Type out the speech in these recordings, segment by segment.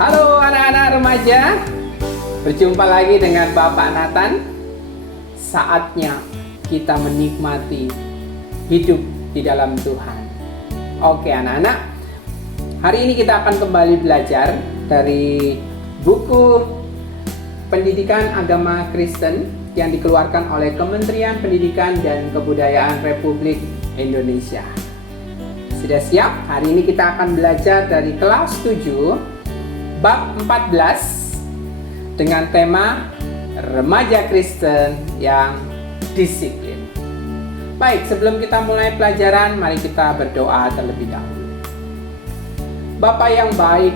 Halo anak-anak remaja, berjumpa lagi dengan Bapak Nathan. Saatnya kita menikmati hidup di dalam Tuhan. Oke anak-anak, hari ini kita akan kembali belajar dari buku Pendidikan Agama Kristen yang dikeluarkan oleh Kementerian Pendidikan dan Kebudayaan Republik Indonesia. Sudah siap? Hari ini kita akan belajar dari kelas 7 bab 14 dengan tema Remaja Kristen yang Disiplin. Baik, sebelum kita mulai pelajaran, mari kita berdoa terlebih dahulu. Bapa yang baik,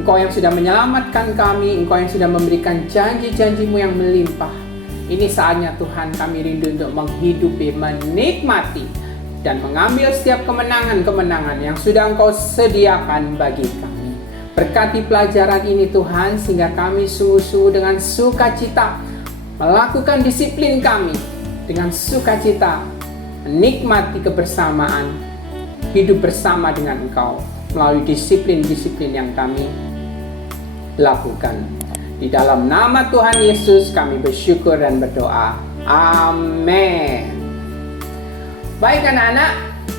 Engkau yang sudah menyelamatkan kami, Engkau yang sudah memberikan janji-janji-Mu yang melimpah. Ini saatnya Tuhan, kami rindu untuk menghidupi, menikmati, dan mengambil setiap kemenangan-kemenangan yang sudah Engkau sediakan bagi kami. Berkati pelajaran ini Tuhan, sehingga kami sungguh-sungguh dengan sukacita melakukan disiplin kami, dengan sukacita menikmati kebersamaan, hidup bersama dengan Engkau melalui disiplin-disiplin yang kami lakukan. Di dalam nama Tuhan Yesus kami bersyukur dan berdoa. Amin. Baik anak-anak,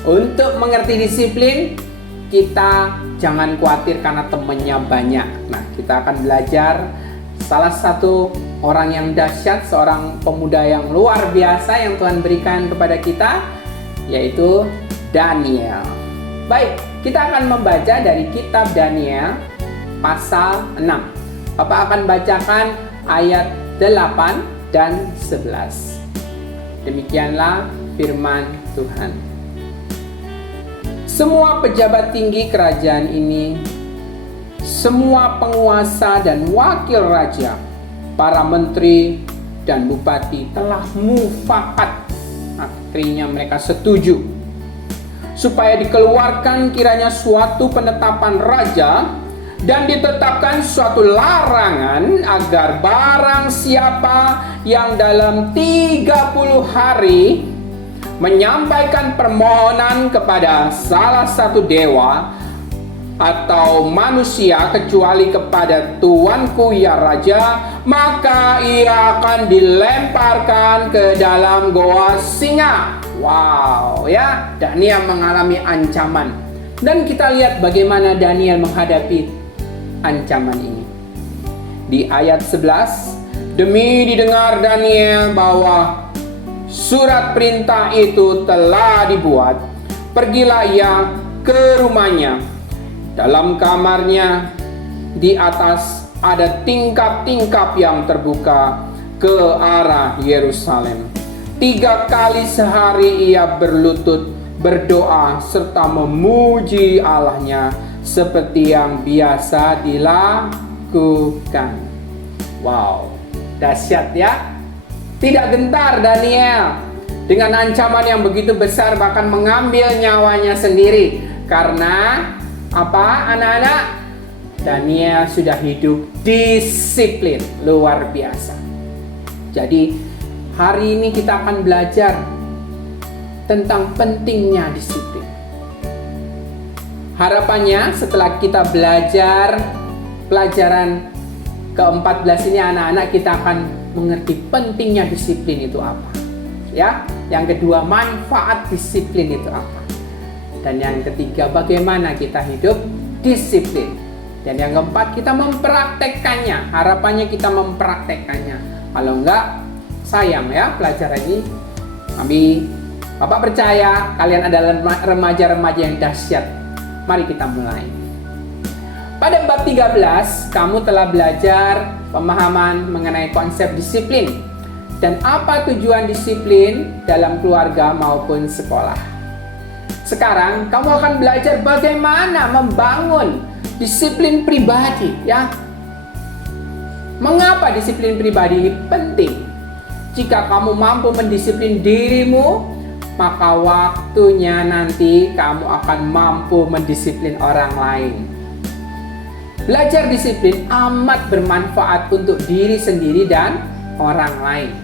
untuk mengerti disiplin, kita jangan khawatir karena temannya banyak. Nah, kita akan belajar salah satu orang yang dahsyat, seorang pemuda yang luar biasa yang Tuhan berikan kepada kita, yaitu Daniel. Baik, kita akan membaca dari kitab Daniel pasal 6. Bapak akan bacakan ayat 8 dan 11. Demikianlah firman Tuhan. Semua pejabat tinggi kerajaan ini, semua penguasa dan wakil raja, para menteri dan bupati telah mufakat. Artinya mereka setuju supaya dikeluarkan kiranya suatu penetapan raja dan ditetapkan suatu larangan agar barang siapa yang dalam 30 hari menyampaikan permohonan kepada salah satu dewa atau manusia kecuali kepada tuanku ya raja, maka ia akan dilemparkan ke dalam goa singa. Wow, ya, Daniel mengalami ancaman. Dan kita lihat bagaimana Daniel menghadapi ancaman ini. Di ayat 11, demi didengar Daniel bahwa surat perintah itu telah dibuat, pergilah ia ke rumahnya. Dalam kamarnya di atas ada tingkap-tingkap yang terbuka ke arah Yerusalem. 3 kali sehari ia berlutut, berdoa, serta memuji Allahnya seperti yang biasa dilakukan. Wow, dahsyat ya. Tidak gentar Daniel dengan ancaman yang begitu besar, bahkan mengambil nyawanya sendiri. Karena apa anak-anak? Daniel sudah hidup disiplin luar biasa. Jadi hari ini kita akan belajar tentang pentingnya disiplin. Harapannya setelah kita belajar pelajaran ke-14 ini anak-anak, kita akan mengerti pentingnya disiplin itu apa. Ya, yang kedua, manfaat disiplin itu apa. Dan yang ketiga, bagaimana kita hidup disiplin. Dan yang keempat, kita mempraktekkannya. Harapannya kita mempraktekkannya. Kalau enggak, sayang ya pelajaran ini. Kami, Bapak percaya kalian adalah remaja-remaja yang dahsyat. Mari kita mulai. Pada bab 13, kamu telah belajar pemahaman mengenai konsep disiplin dan apa tujuan disiplin dalam keluarga maupun sekolah. Sekarang kamu akan belajar bagaimana membangun disiplin pribadi, ya. Mengapa disiplin pribadi ini penting? Jika kamu mampu mendisiplin dirimu, maka waktunya nanti kamu akan mampu mendisiplin orang lain. Belajar disiplin amat bermanfaat untuk diri sendiri dan orang lain.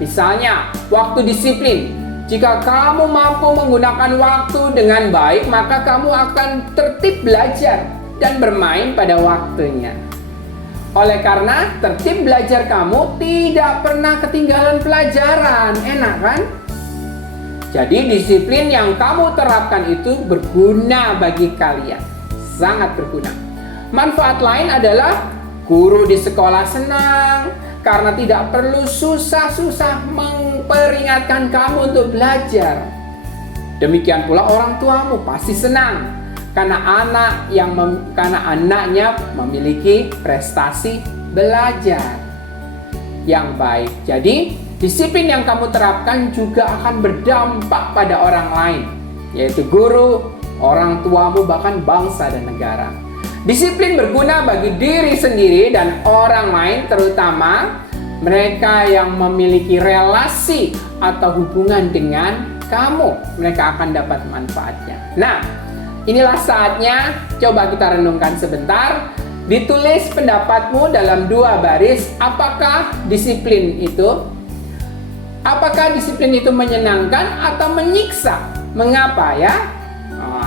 Misalnya, waktu disiplin. Jika kamu mampu menggunakan waktu dengan baik, maka kamu akan tertib belajar. dan bermain pada waktunya. Oleh karena tertib belajar kamu tidak pernah ketinggalan pelajaran. Enak kan? Jadi disiplin yang kamu terapkan itu berguna bagi kalian. Sangat berguna. Manfaat lain adalah guru di sekolah senang karena tidak perlu susah-susah memperingatkan kamu untuk belajar. Demikian pula orang tuamu pasti senang karena anaknya memiliki prestasi belajar yang baik. Jadi, disiplin yang kamu terapkan juga akan berdampak pada orang lain, yaitu guru, orang tuamu, bahkan bangsa dan negara. Disiplin berguna bagi diri sendiri dan orang lain, terutama mereka yang memiliki relasi atau hubungan dengan kamu. Mereka akan dapat manfaatnya. Nah, inilah saatnya coba kita renungkan sebentar. Ditulis pendapatmu dalam 2 baris. Apakah disiplin itu menyenangkan atau menyiksa? Mengapa ya?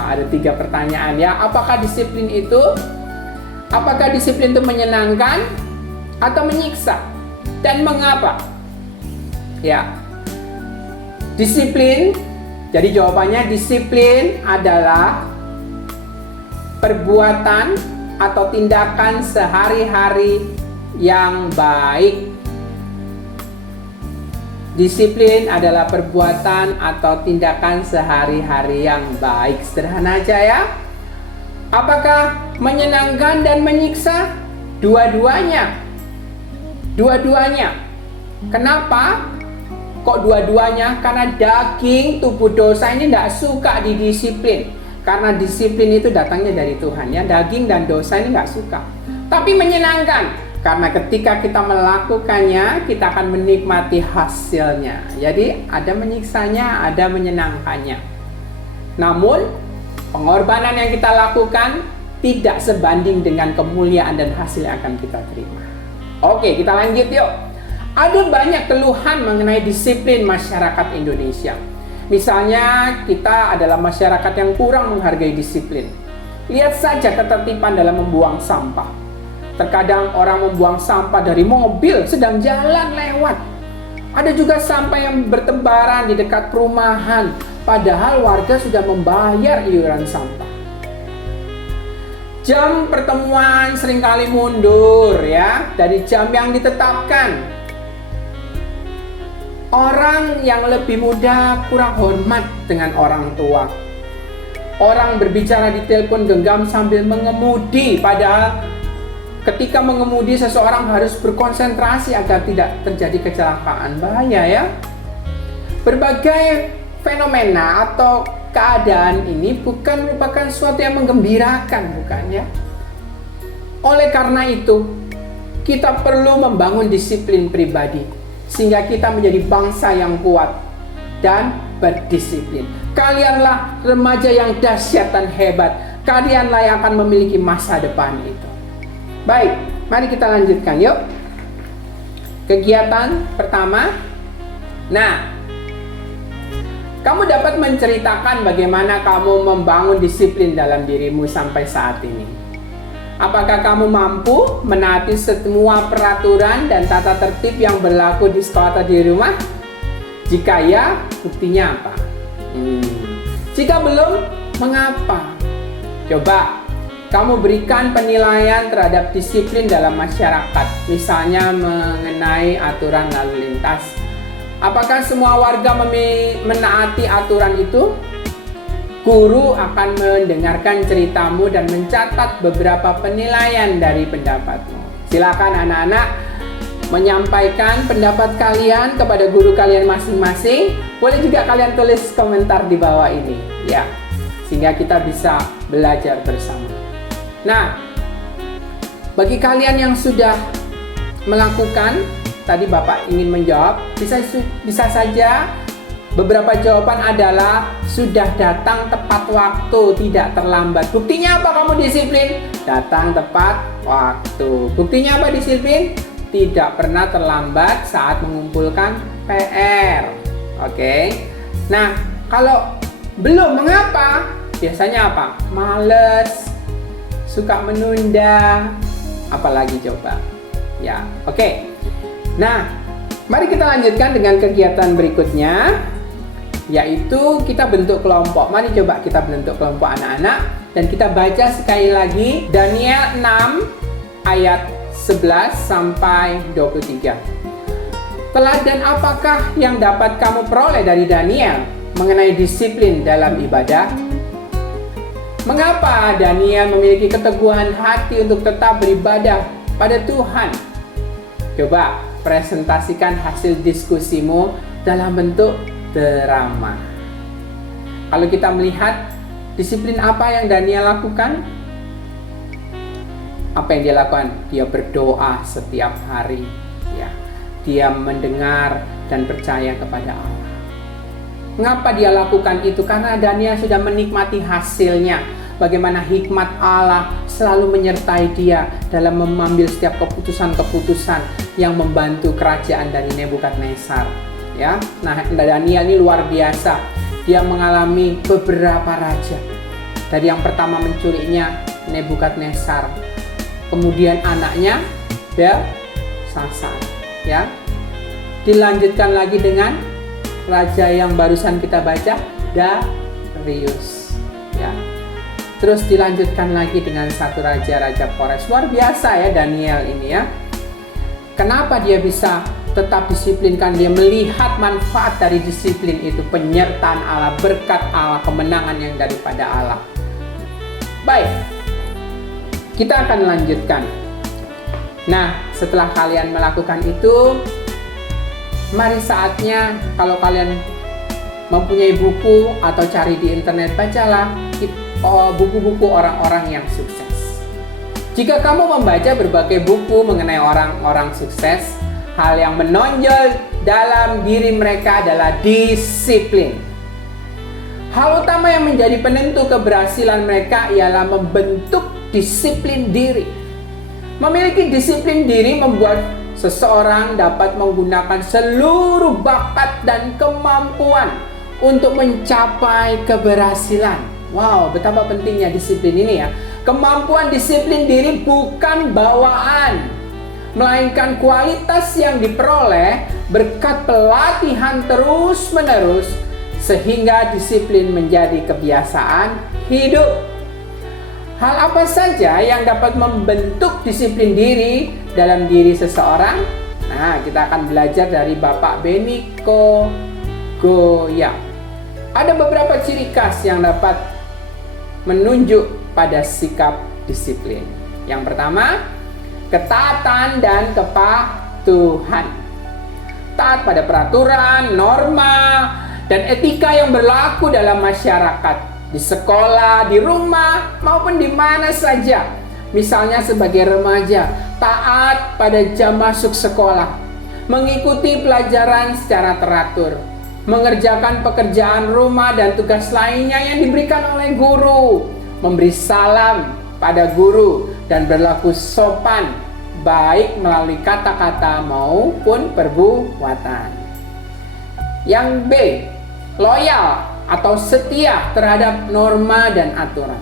Ada 3 pertanyaan ya. Apakah disiplin itu menyenangkan atau menyiksa? Dan mengapa? Ya. Disiplin. Jadi jawabannya disiplin adalah perbuatan atau tindakan sehari-hari yang baik. Disiplin adalah perbuatan atau tindakan sehari-hari yang baik. Sederhana aja ya. Apakah menyenangkan dan menyiksa? Dua-duanya. Dua-duanya. Kenapa? Kok dua-duanya? Karena daging tubuh dosa ini tidak suka didisiplin. Karena disiplin itu datangnya dari Tuhan ya. Daging dan dosa ini nggak suka. Tapi menyenangkan. Karena ketika kita melakukannya, kita akan menikmati hasilnya. Jadi ada menyiksanya, ada menyenangkannya. Namun, pengorbanan yang kita lakukan tidak sebanding dengan kemuliaan dan hasil yang akan kita terima. Oke, kita lanjut yuk. Ada banyak keluhan mengenai disiplin masyarakat Indonesia. Misalnya, kita adalah masyarakat yang kurang menghargai disiplin. Lihat saja ketertiban dalam membuang sampah. Terkadang orang membuang sampah dari mobil sedang jalan lewat. Ada juga sampah yang bertebaran di dekat perumahan, padahal warga sudah membayar iuran sampah. Jam pertemuan seringkali mundur ya dari jam yang ditetapkan. Orang yang lebih muda kurang hormat dengan orang tua. Orang berbicara di telepon genggam sambil mengemudi, padahal ketika mengemudi seseorang harus berkonsentrasi agar tidak terjadi kecelakaan. Bahaya ya. Berbagai fenomena atau keadaan ini bukan merupakan sesuatu yang menggembirakan, bukan ya? Oleh karena itu, kita perlu membangun disiplin pribadi sehingga kita menjadi bangsa yang kuat dan berdisiplin. Kalianlah remaja yang dahsyat dan hebat. Kalianlah yang akan memiliki masa depan itu. Baik, mari kita lanjutkan yuk. Kegiatan pertama. Nah, kamu dapat menceritakan bagaimana kamu membangun disiplin dalam dirimu sampai saat ini. Apakah kamu mampu menaati semua peraturan dan tata tertib yang berlaku di sekolah atau di rumah? Jika ya, buktinya apa? Jika belum, mengapa? Coba kamu berikan penilaian terhadap disiplin dalam masyarakat, misalnya mengenai aturan lalu lintas. Apakah semua warga menaati aturan itu? Guru akan mendengarkan ceritamu dan mencatat beberapa penilaian dari pendapatmu. Silakan anak-anak menyampaikan pendapat kalian kepada guru kalian masing-masing. Boleh juga kalian tulis komentar di bawah ini, ya, sehingga kita bisa belajar bersama. Nah, bagi kalian yang sudah melakukan, tadi Bapak ingin menjawab, bisa saja beberapa jawaban adalah sudah datang tepat waktu, tidak terlambat. Buktinya apa kamu disiplin? Datang tepat waktu. Buktinya apa disiplin? Tidak pernah terlambat saat mengumpulkan PR. Oke. Nah, kalau belum, mengapa? Biasanya apa? Males, suka menunda, apalagi coba. Ya, oke. Nah, mari kita lanjutkan dengan kegiatan berikutnya, yaitu kita bentuk kelompok. Mari coba kita bentuk kelompok anak-anak dan kita baca sekali lagi Daniel 6 ayat 11 sampai 23. Teladan apakah yang dapat kamu peroleh dari Daniel mengenai disiplin dalam ibadah? Mengapa Daniel memiliki keteguhan hati untuk tetap beribadah pada Tuhan? Coba presentasikan hasil diskusimu dalam bentuk drama. Kalau kita melihat disiplin apa yang Daniel lakukan? Apa yang dia lakukan? Dia berdoa setiap hari, ya. Dia mendengar dan percaya kepada Allah. Mengapa dia lakukan itu? Karena Daniel sudah menikmati hasilnya. Bagaimana hikmat Allah selalu menyertai dia dalam mengambil setiap keputusan-keputusan yang membantu kerajaan dari Nebukadnezar. Ya, nah Daniel ini luar biasa. Dia mengalami beberapa raja. Dari yang pertama mencurinya Nebukadnezar, kemudian anaknya Belsasar. Ya, dilanjutkan lagi dengan raja yang barusan kita baca, Darius. Ya. Terus dilanjutkan lagi dengan satu raja Kores. Luar biasa ya Daniel ini ya. Kenapa dia bisa tetap disiplinkan? Dia melihat manfaat dari disiplin itu, penyertaan Allah, berkat Allah, kemenangan yang daripada Allah. Baik, kita akan lanjutkan. Nah, setelah kalian melakukan itu, mari saatnya kalau kalian mempunyai buku atau cari di internet, bacalah buku-buku orang-orang yang sukses. Jika kamu membaca berbagai buku mengenai orang-orang sukses, hal yang menonjol dalam diri mereka adalah disiplin. Hal utama yang menjadi penentu keberhasilan mereka ialah membentuk disiplin diri. Memiliki disiplin diri membuat seseorang dapat menggunakan seluruh bakat dan kemampuan untuk mencapai keberhasilan. Wow, betapa pentingnya disiplin ini ya. Kemampuan disiplin diri bukan bawaan, melainkan kualitas yang diperoleh berkat pelatihan terus-menerus, sehingga disiplin menjadi kebiasaan hidup. Hal apa saja yang dapat membentuk disiplin diri dalam diri seseorang? Nah, kita akan belajar dari Bapak Beniko Goya. Ada beberapa ciri khas yang dapat menunjuk pada sikap disiplin. Yang pertama, ketaatan dan kepatuhan. Taat pada peraturan, norma, dan etika yang berlaku dalam masyarakat, di sekolah, di rumah, maupun di mana saja. Misalnya sebagai remaja, taat pada jam masuk sekolah, mengikuti pelajaran secara teratur, mengerjakan pekerjaan rumah dan tugas lainnya yang diberikan oleh guru, memberi salam pada guru, dan berlaku sopan baik melalui kata-kata maupun perbuatan. Yang B, loyal atau setia terhadap norma dan aturan.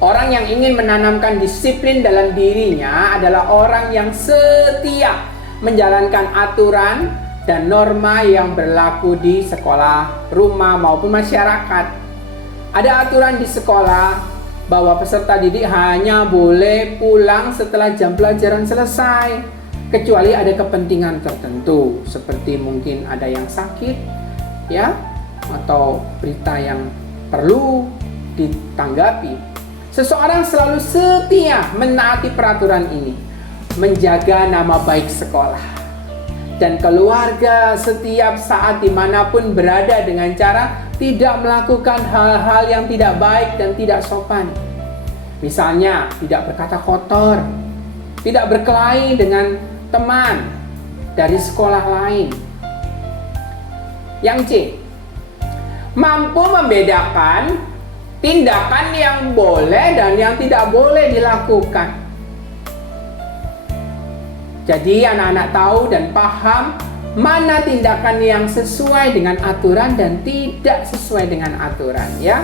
Orang yang ingin menanamkan disiplin dalam dirinya adalah orang yang setia menjalankan aturan dan norma yang berlaku di sekolah, rumah, maupun masyarakat. Ada aturan di sekolah bahwa peserta didik hanya boleh pulang setelah jam pelajaran selesai, kecuali ada kepentingan tertentu, seperti mungkin ada yang sakit, ya, atau berita yang perlu ditanggapi. Seseorang selalu setia menaati peraturan ini, menjaga nama baik sekolah dan keluarga setiap saat dimanapun berada dengan cara tidak melakukan hal-hal yang tidak baik dan tidak sopan. Misalnya, tidak berkata kotor, tidak berkelahi dengan teman dari sekolah lain. Yang C, mampu membedakan tindakan yang boleh dan yang tidak boleh dilakukan. Jadi anak-anak tahu dan paham mana tindakan yang sesuai dengan aturan dan tidak sesuai dengan aturan, ya.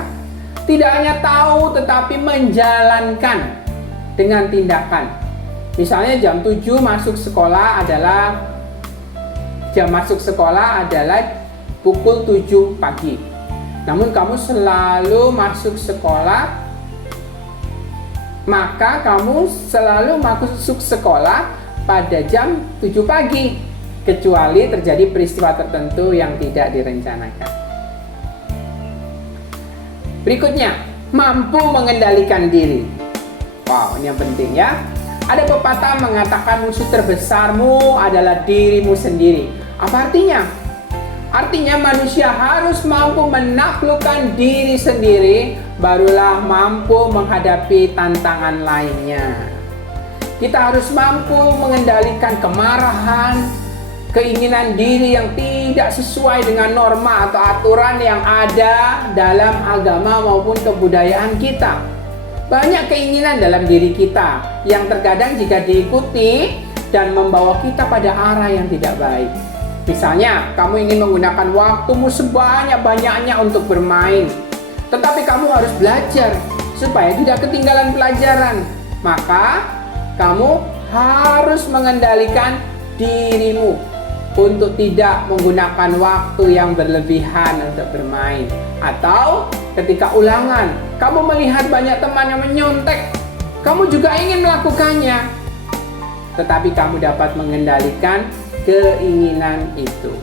Tidak hanya tahu tetapi menjalankan dengan tindakan. Misalnya jam 7 masuk sekolah adalah pukul 7 pagi. Namun kamu selalu masuk sekolah, maka kamu selalu masuk sekolah pada jam 7 pagi, kecuali terjadi peristiwa tertentu yang tidak direncanakan. Berikutnya, mampu mengendalikan diri. Wow, ini yang penting ya. Ada pepatah mengatakan musuh terbesarmu adalah dirimu sendiri. Apa artinya? Artinya manusia harus mampu menaklukkan diri sendiri, barulah mampu menghadapi tantangan lainnya. Kita harus mampu mengendalikan kemarahan, keinginan diri yang tidak sesuai dengan norma atau aturan yang ada dalam agama maupun kebudayaan kita. Banyak keinginan dalam diri kita yang terkadang jika diikuti dan membawa kita pada arah yang tidak baik. Misalnya, kamu ingin menggunakan waktumu sebanyak-banyaknya untuk bermain, tetapi kamu harus belajar supaya tidak ketinggalan pelajaran. Maka, kamu harus mengendalikan dirimu untuk tidak menggunakan waktu yang berlebihan untuk bermain. Atau ketika ulangan, kamu melihat banyak teman yang menyontek, kamu juga ingin melakukannya, tetapi kamu dapat mengendalikan keinginan itu.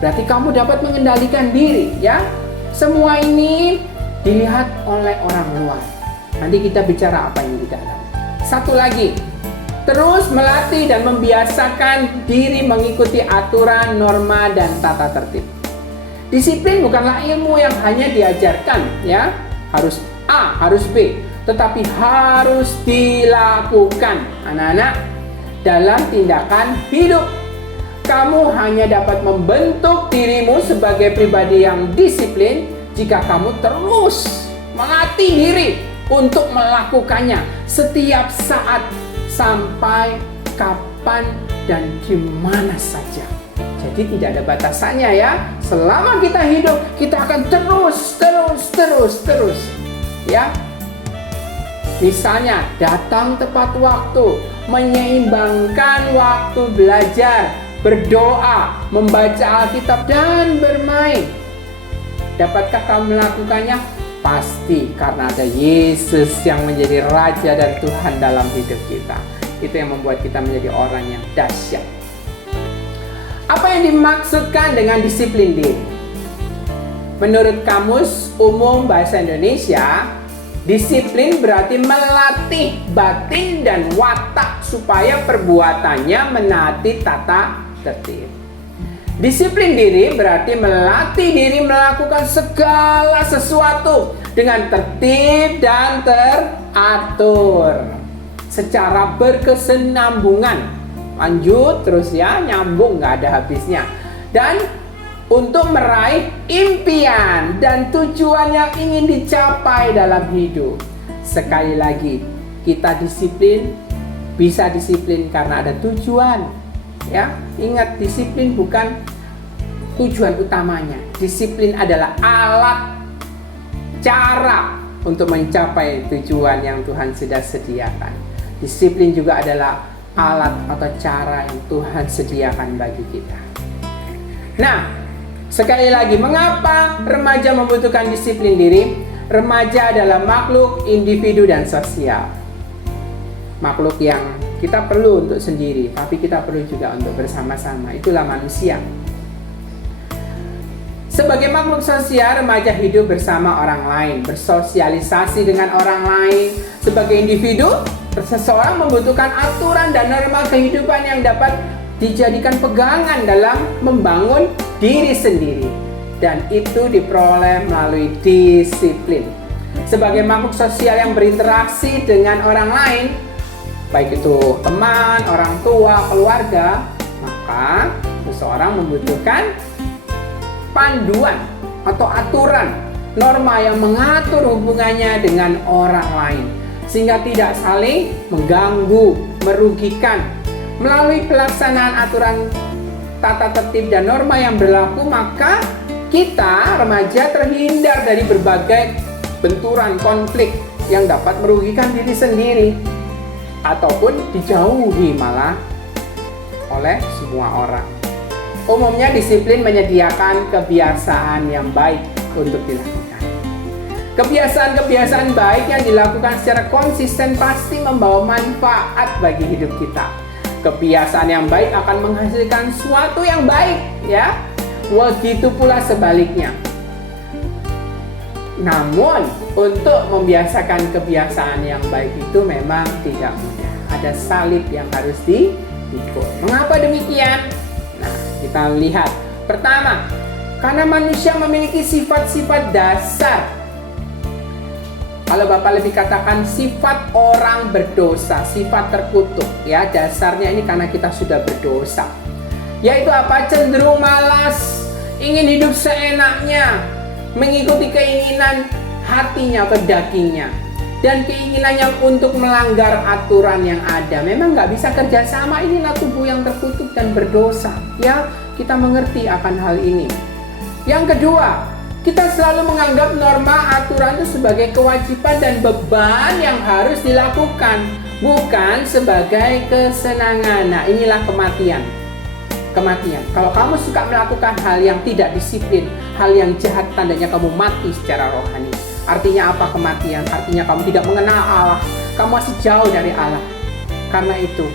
Berarti kamu dapat mengendalikan diri, ya. Semua ini dilihat oleh orang luar. Nanti kita bicara apa yang di dalam. Satu lagi, terus melatih dan membiasakan diri mengikuti aturan, norma, dan tata tertib. Disiplin bukanlah ilmu yang hanya diajarkan, ya. Harus A, harus B, tetapi harus dilakukan, anak-anak, dalam tindakan hidup. Kamu hanya dapat membentuk dirimu sebagai pribadi yang disiplin jika kamu terus melatih diri untuk melakukannya setiap saat, sampai kapan dan di mana saja. Jadi tidak ada batasannya, ya. Selama kita hidup, kita akan terus, ya. Misalnya, datang tepat waktu, menyeimbangkan waktu belajar, berdoa, membaca Alkitab, dan bermain. Dapatkah kamu melakukannya? Pasti, karena ada Yesus yang menjadi Raja dan Tuhan dalam hidup kita. Itu yang membuat kita menjadi orang yang dahsyat. Apa yang dimaksudkan dengan disiplin diri? Menurut Kamus Umum Bahasa Indonesia, disiplin berarti melatih batin dan watak supaya perbuatannya menaati tata tertib. Disiplin diri berarti melatih diri melakukan segala sesuatu dengan tertib dan teratur secara berkesinambungan. Lanjut terus, ya, nyambung, nggak ada habisnya. Dan untuk meraih impian dan tujuan yang ingin dicapai dalam hidup. Sekali lagi, kita disiplin, bisa disiplin karena ada tujuan. Ya, ingat, disiplin bukan tujuan utamanya. Disiplin adalah alat, cara untuk mencapai tujuan yang Tuhan sudah sediakan. Disiplin juga adalah alat atau cara yang Tuhan sediakan bagi kita. Nah, sekali lagi, mengapa remaja membutuhkan disiplin diri? Remaja adalah makhluk individu dan sosial. Makhluk yang kita perlu untuk sendiri, tapi kita perlu juga untuk bersama-sama. Itulah manusia. Sebagai makhluk sosial, remaja hidup bersama orang lain, bersosialisasi dengan orang lain. Sebagai individu, seseorang membutuhkan aturan dan norma kehidupan yang dapat dijadikan pegangan dalam membangun diri sendiri. Dan itu diperoleh melalui disiplin. Sebagai makhluk sosial yang berinteraksi dengan orang lain, baik itu teman, orang tua, keluarga, maka seseorang membutuhkan panduan atau aturan, norma yang mengatur hubungannya dengan orang lain sehingga tidak saling mengganggu, merugikan. Melalui pelaksanaan aturan tata tertib dan norma yang berlaku, maka kita remaja terhindar dari berbagai benturan, konflik yang dapat merugikan diri sendiri ataupun dijauhi malah oleh semua orang. Umumnya disiplin menyediakan kebiasaan yang baik untuk dilakukan. Kebiasaan-kebiasaan baik yang dilakukan secara konsisten pasti membawa manfaat bagi hidup kita. Kebiasaan yang baik akan menghasilkan sesuatu yang baik, ya. Begitu pula sebaliknya. Namun, untuk membiasakan kebiasaan yang baik itu memang tidak mudah. Ada salib yang harus diikut. Mengapa demikian? Nah, kita lihat. Pertama, karena manusia memiliki sifat-sifat dasar. Kalau Bapak lebih katakan sifat orang berdosa, sifat terkutuk, ya, dasarnya ini karena kita sudah berdosa. Yaitu apa? Cenderung malas, ingin hidup seenaknya, mengikuti keinginan hatinya atau dagingnya, dan keinginannya untuk melanggar aturan yang ada. Memang nggak bisa kerjasama, inilah tubuh yang terkutuk dan berdosa. Ya, kita mengerti akan hal ini. Yang kedua, kita selalu menganggap norma aturan itu sebagai kewajiban dan beban yang harus dilakukan, bukan sebagai kesenangan. Nah, inilah kematian. Kalau kamu suka melakukan hal yang tidak disiplin, hal yang jahat, tandanya kamu mati secara rohani. Artinya apa kematian? Artinya kamu tidak mengenal Allah, kamu masih jauh dari Allah. Karena itu,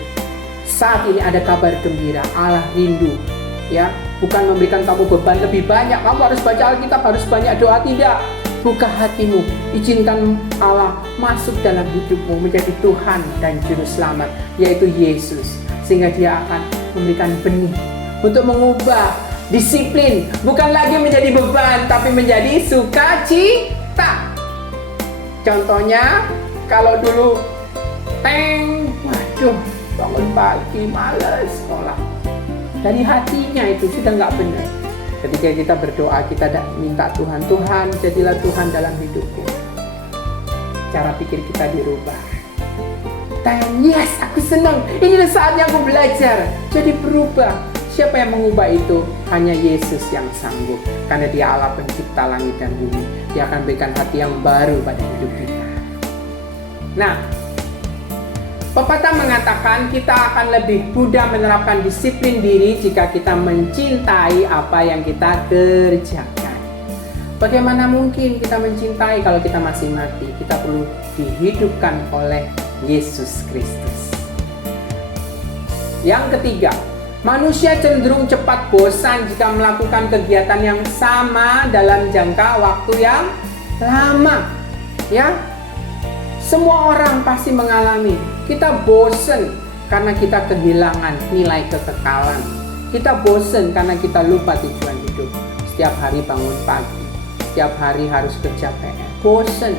saat ini ada kabar gembira, Allah rindu, ya, bukan memberikan kamu beban lebih banyak. Kamu harus baca Alkitab, harus banyak doa, tidak. Buka hatimu, izinkan Allah masuk dalam hidupmu menjadi Tuhan dan Juru Selamat, yaitu Yesus. Sehingga Dia akan memberikan benih untuk mengubah disiplin, bukan lagi menjadi beban, tapi menjadi sukacita. Contohnya, kalau dulu waduh, bangun pagi, malas sekolah. Dari hatinya itu sudah nggak benar. Ketika kita berdoa, kita minta Tuhan, jadilah Tuhan dalam hidupku. Cara pikir kita dirubah. Yes, aku senang. Inilah saatnya aku belajar. Jadi berubah. Siapa yang mengubah itu? Hanya Yesus yang sanggup. Karena Dia Allah pencipta langit dan bumi. Dia akan berikan hati yang baru pada hidup kita. Nah, pepatah mengatakan kita akan lebih mudah menerapkan disiplin diri jika kita mencintai apa yang kita kerjakan. Bagaimana mungkin kita mencintai kalau kita masih mati? Kita perlu dihidupkan oleh Yesus Kristus. Yang ketiga, manusia cenderung cepat bosan jika melakukan kegiatan yang sama dalam jangka waktu yang lama. Ya, semua orang pasti mengalami. Kita bosan karena kita kehilangan nilai kekekalan. Kita bosan karena kita lupa tujuan hidup. Setiap hari bangun pagi, setiap hari harus kerja PR. Bosan.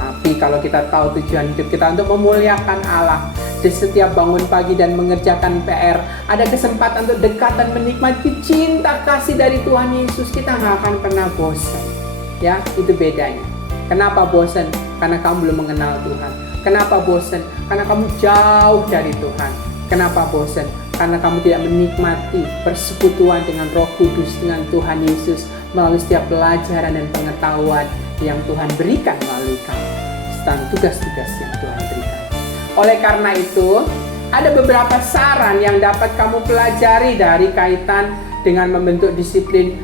Tapi kalau kita tahu tujuan hidup kita untuk memuliakan Allah, di setiap bangun pagi dan mengerjakan PR, ada kesempatan untuk dekat dan menikmati cinta kasih dari Tuhan Yesus, kita nggak akan pernah bosan. Ya, itu bedanya. Kenapa bosan? Karena kamu belum mengenal Tuhan. Kenapa bosan? Karena kamu jauh dari Tuhan. Kenapa bosan? Karena kamu tidak menikmati persekutuan dengan Roh Kudus, dengan Tuhan Yesus, melalui setiap pelajaran dan pengetahuan yang Tuhan berikan melalui kamu, tentang tugas-tugas yang Tuhan berikan. Oleh karena itu, ada beberapa saran yang dapat kamu pelajari dari kaitan dengan membentuk disiplin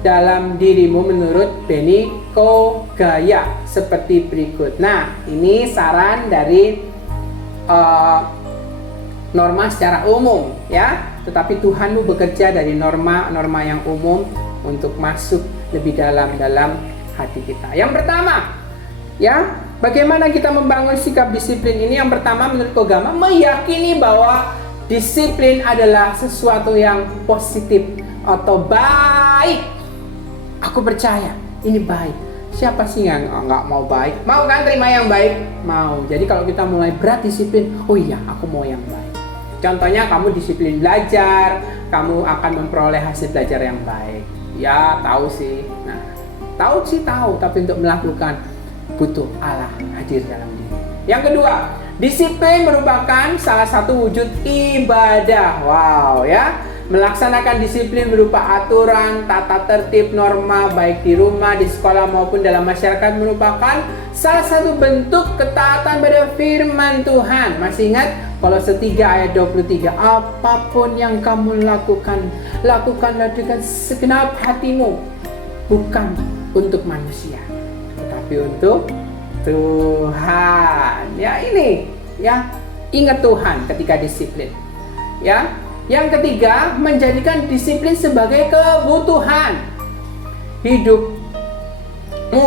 dalam dirimu menurut Benny Kogaya seperti berikut. Nah, ini saran dari norma secara umum, ya. Tetapi Tuhanmu bekerja dari norma-norma yang umum untuk masuk lebih dalam hati kita. Yang pertama, ya, bagaimana kita membangun sikap disiplin ini? Yang pertama, menurut Kogama, meyakini bahwa disiplin adalah sesuatu yang positif atau baik. Aku percaya ini baik. Siapa sih yang nggak mau baik? Mau kan terima yang baik? Mau. Jadi kalau kita mulai berat disiplin, oh iya, aku mau yang baik. Contohnya kamu disiplin belajar, kamu akan memperoleh hasil belajar yang baik. Ya, tahu sih. Nah, tahu, tapi untuk melakukan butuh Allah hadir dalam diri. Yang kedua, disiplin merupakan salah satu wujud ibadah. Wow, ya. Melaksanakan disiplin berupa aturan, tata tertib, norma baik di rumah, di sekolah maupun dalam masyarakat merupakan salah satu bentuk ketaatan pada firman Tuhan. Masih ingat Kolose 3 ayat 23, apapun yang kamu lakukan, lakukanlah dengan segenap hatimu, bukan untuk manusia, tetapi untuk Tuhan. Ya, ini ya, ingat Tuhan ketika disiplin. Ya. Yang ketiga, menjadikan disiplin sebagai kebutuhan hidupmu.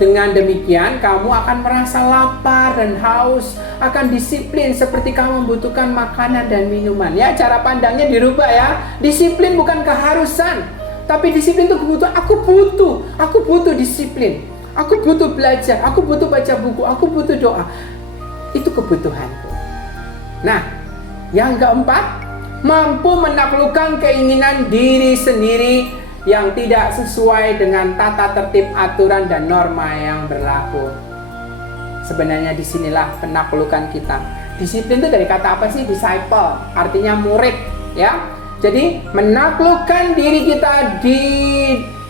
Dengan demikian, kamu akan merasa lapar dan haus, akan disiplin seperti kamu membutuhkan makanan dan minuman. Ya, cara pandangnya dirubah ya. Disiplin bukan keharusan, tapi disiplin itu kebutuhan. Aku butuh disiplin. Aku butuh belajar, aku butuh baca buku, aku butuh doa. Itu kebutuhanku. Nah, yang keempat, mampu menaklukkan keinginan diri sendiri yang tidak sesuai dengan tata tertib, aturan, dan norma yang berlaku. Sebenarnya disinilah penaklukan kita. Disiplin itu dari kata apa sih? Disciple, artinya murid, ya. Jadi menaklukkan diri kita di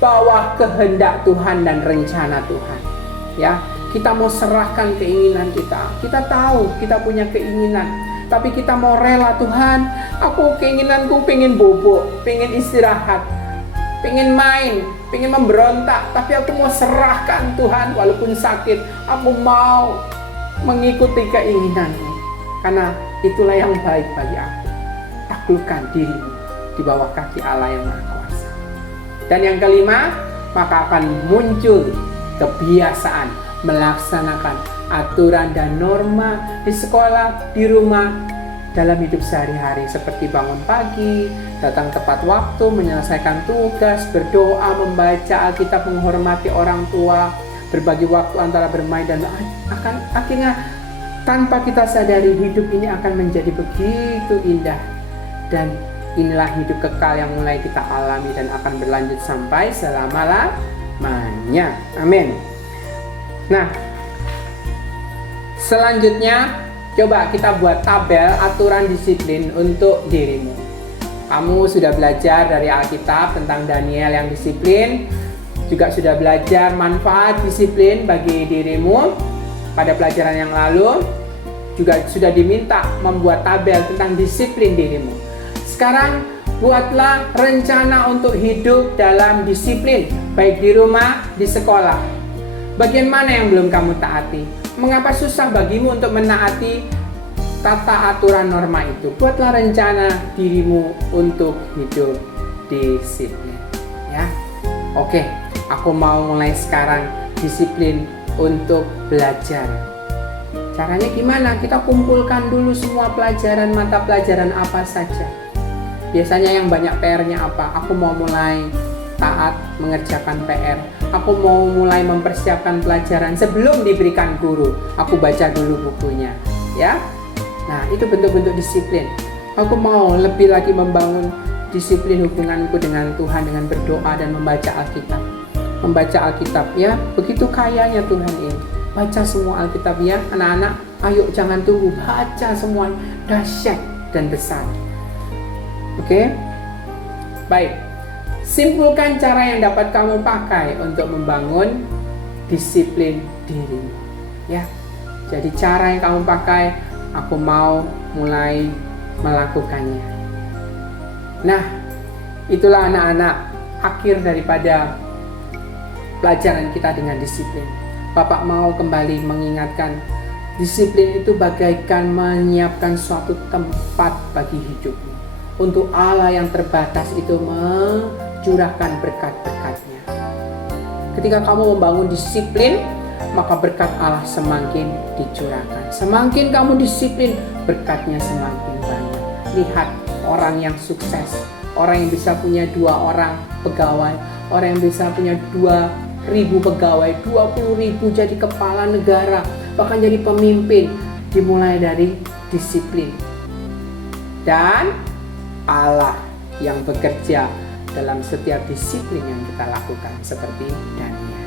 bawah kehendak Tuhan dan rencana Tuhan, ya. Kita mau serahkan keinginan kita. Kita tahu kita punya keinginan, tapi kita mau rela. Tuhan, aku keinginanku pengen bobo, pengen istirahat, pengen main, pengen memberontak, tapi aku mau serahkan Tuhan walaupun sakit. Aku mau mengikuti keinginanmu, karena itulah yang baik bagi aku. Taklukkan dirimu di bawah kaki Allah yang Maha Kuasa. Dan yang kelima, maka akan muncul kebiasaan melaksanakan aturan dan norma di sekolah, di rumah, dalam hidup sehari-hari, seperti bangun pagi, datang tepat waktu, menyelesaikan tugas, berdoa, membaca Alkitab, menghormati orang tua, berbagi waktu antara bermain dan akan akhirnya tanpa kita sadari hidup ini akan menjadi begitu indah, dan inilah hidup kekal yang mulai kita alami dan akan berlanjut sampai selama-lamanya. Amin. Nah, selanjutnya coba kita buat tabel aturan disiplin untuk dirimu. Kamu sudah belajar dari Alkitab tentang Daniel yang disiplin, juga sudah belajar manfaat disiplin bagi dirimu pada pelajaran yang lalu, juga sudah diminta membuat tabel tentang disiplin dirimu. Sekarang buatlah rencana untuk hidup dalam disiplin, baik di rumah, di sekolah. Bagian mana yang belum kamu taati? Mengapa susah bagimu untuk menaati tata aturan norma itu? Buatlah rencana dirimu untuk hidup disiplin, ya. Oke, aku mau mulai sekarang disiplin untuk belajar. Caranya gimana? Kita kumpulkan dulu semua pelajaran, mata pelajaran apa saja. Biasanya yang banyak PR-nya apa? Aku mau mulai taat mengerjakan PR. Aku mau mulai mempersiapkan pelajaran sebelum diberikan guru. Aku baca dulu bukunya, ya. Nah, itu bentuk-bentuk disiplin. Aku mau lebih lagi membangun disiplin hubunganku dengan Tuhan dengan berdoa dan membaca Alkitab. Membaca Alkitab, ya. Begitu kayanya Tuhan ini. Baca semua Alkitab, ya. Anak-anak, ayo jangan tunggu, baca semua. Dahsyat dan besar. Oke? Baik. Simpulkan cara yang dapat kamu pakai untuk membangun disiplin dirimu, ya. Jadi cara yang kamu pakai, aku mau mulai melakukannya. Nah, itulah anak-anak akhir daripada pelajaran kita dengan disiplin. Bapak mau kembali mengingatkan, disiplin itu bagaikan menyiapkan suatu tempat bagi hidupmu. Untuk Allah yang terbatas itu curahkan berkat-berkatnya. Ketika kamu membangun disiplin, maka berkat Allah semakin dicurahkan. Semakin kamu disiplin, berkatnya semakin banyak. Lihat orang yang sukses, orang yang bisa punya 2 orang pegawai, orang yang bisa punya 2.000 pegawai, 20.000 jadi kepala negara, bahkan jadi pemimpin, dimulai dari disiplin. Dan Allah yang bekerja dalam setiap disiplin yang kita lakukan, seperti Daniel.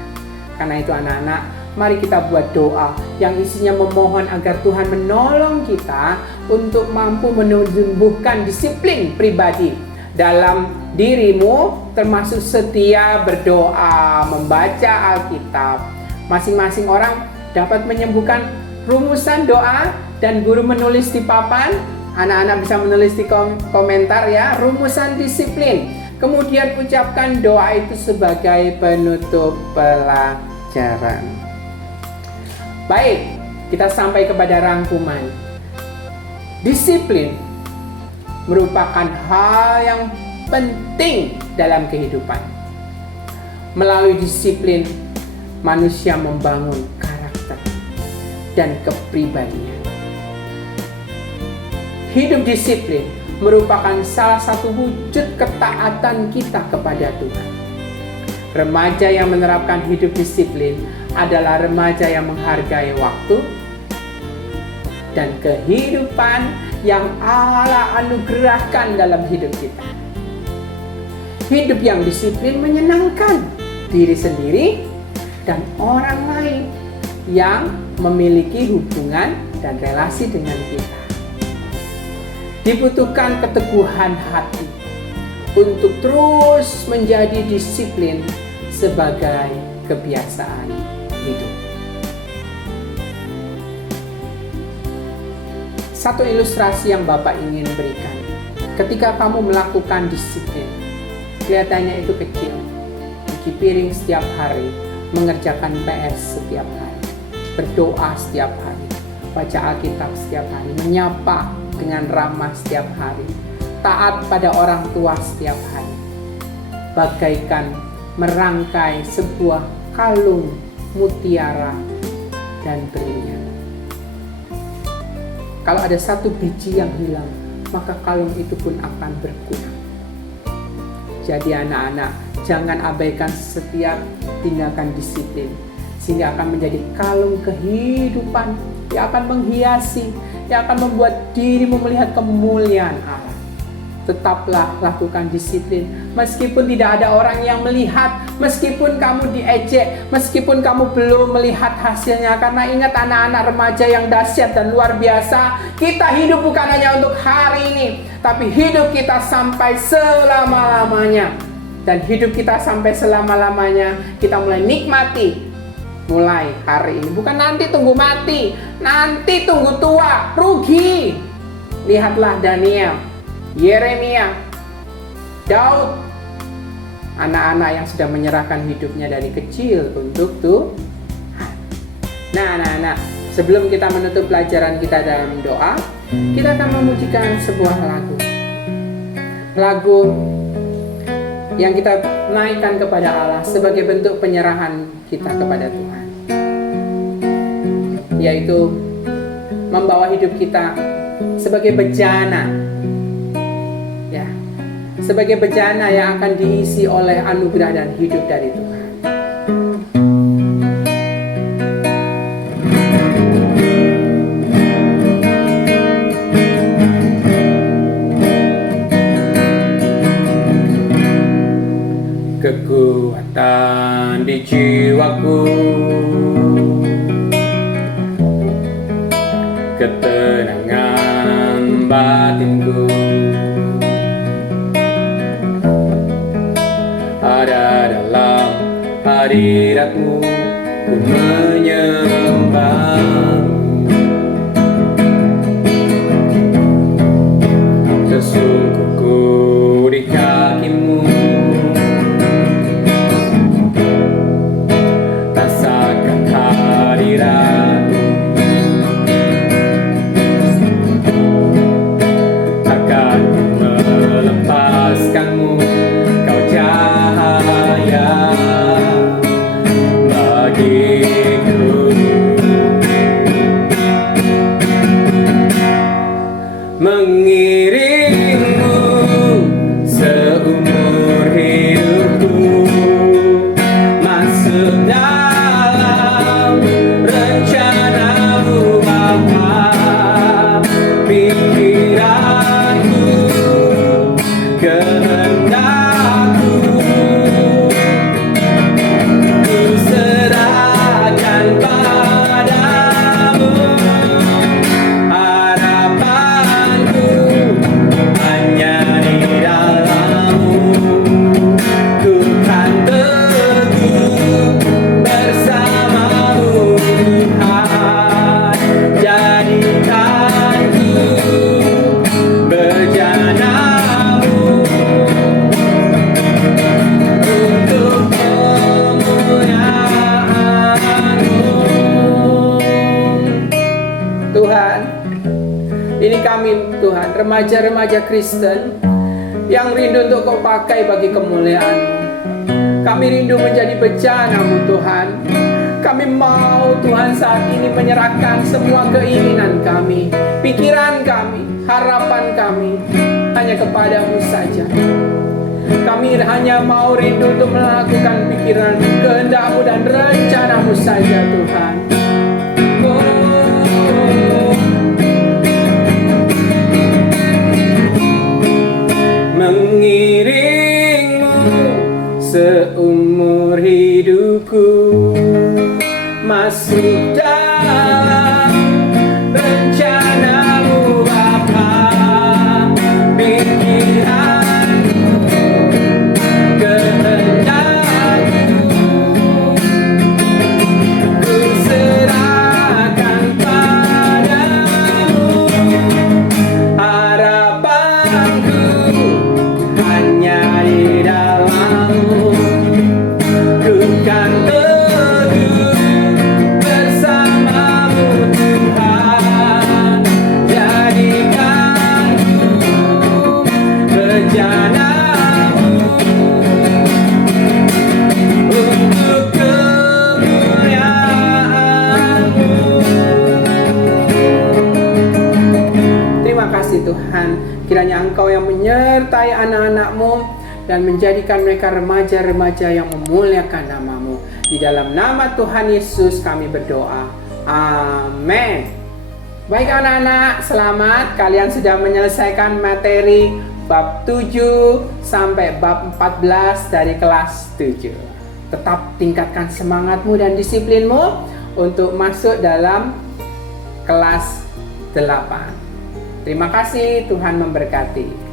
Karena itu anak-anak, mari kita buat doa yang isinya memohon agar Tuhan menolong kita untuk mampu menumbuhkan disiplin pribadi dalam dirimu, termasuk setia berdoa, membaca Alkitab. Masing-masing orang dapat menyembuhkan rumusan doa, dan guru menulis di papan. Anak-anak bisa menulis di komentar ya, rumusan disiplin. Kemudian ucapkan doa itu sebagai penutup pelajaran. Baik, kita sampai kepada rangkuman. Disiplin merupakan hal yang penting dalam kehidupan. Melalui disiplin, manusia membangun karakter dan kepribadian. Hidup disiplin merupakan salah satu wujud ketaatan kita kepada Tuhan. Remaja yang menerapkan hidup disiplin adalah remaja yang menghargai waktu dan kehidupan yang Allah anugerahkan dalam hidup kita. Hidup yang disiplin menyenangkan diri sendiri dan orang lain yang memiliki hubungan dan relasi dengan kita. Dibutuhkan keteguhan hati untuk terus menjadi disiplin sebagai kebiasaan hidup. Satu ilustrasi yang Bapak ingin berikan. Ketika kamu melakukan disiplin, kelihatannya itu kecil. Cuci piring setiap hari, mengerjakan PR setiap hari, berdoa setiap hari, baca Alkitab setiap hari, menyapa dengan ramah setiap hari, taat pada orang tua setiap hari, bagaikan merangkai sebuah kalung mutiara dan berlian. Kalau ada satu biji yang hilang, maka kalung itu pun akan berkurang. Jadi anak-anak, jangan abaikan setiap tindakan disiplin, sehingga akan menjadi kalung kehidupan yang akan menghiasi, yang akan membuat dirimu melihat kemuliaan Allah. Tetaplah lakukan disiplin, meskipun tidak ada orang yang melihat, meskipun kamu diejek, meskipun kamu belum melihat hasilnya. Karena ingat anak-anak remaja yang dahsyat dan luar biasa, kita hidup bukan hanya untuk hari ini, tapi hidup kita sampai selama-lamanya. Dan hidup kita sampai selama-lamanya, kita mulai nikmati mulai hari ini, bukan nanti tunggu mati, nanti tunggu tua, rugi. Lihatlah Daniel, Yeremia, Daud, anak-anak yang sudah menyerahkan hidupnya dari kecil untuk Tuhan. Nah anak-anak, sebelum kita menutup pelajaran kita dalam doa, kita akan memujikan sebuah lagu yang kita naikkan kepada Allah sebagai bentuk penyerahan kita kepada Tuhan, yaitu membawa hidup kita sebagai bejana, ya, sebagai bejana yang akan diisi oleh anugerah dan hidup dari Tuhan. Kekuatan di jiwaku, ketenangan batinku, ada dalam hadiratmu, ku menyembahmu. Tersungkurku di kakimu, bagiku. Tuhan. Ini kami Tuhan, remaja-remaja Kristen yang rindu untuk Kau pakai bagi kemuliaan-Mu. Kami rindu menjadi bejana-Mu Tuhan. Kami mau Tuhan saat ini menyerahkan semua keinginan kami, pikiran kami, harapan kami hanya kepada-Mu saja. Kami hanya mau rindu untuk melakukan pikiran, kehendak-Mu dan rencana-Mu saja Tuhan. Mengiring-Mu seumur hidupku, masuk dalam rencana-Mu Bapa. Pikiranku, kehendak-Ku, ku serahkan padamu. Harapanku hanya di dalam-Mu. Ku kan teguh bersama-Mu Tuhan. Jadikanku bejana-Mu untuk kemuliaan-Mu. Terima kasih Tuhan, kiranya Engkau yang menyertai anak-anak-Mu dan menjadikan mereka remaja-remaja yang memuliakan nama-Mu. Di dalam nama Tuhan Yesus kami berdoa. Amin. Baik anak-anak, selamat. Kalian sudah menyelesaikan materi bab 7 sampai bab 14 dari kelas 7. Tetap tingkatkan semangatmu dan disiplinmu untuk masuk dalam kelas 8. Terima kasih, Tuhan memberkati.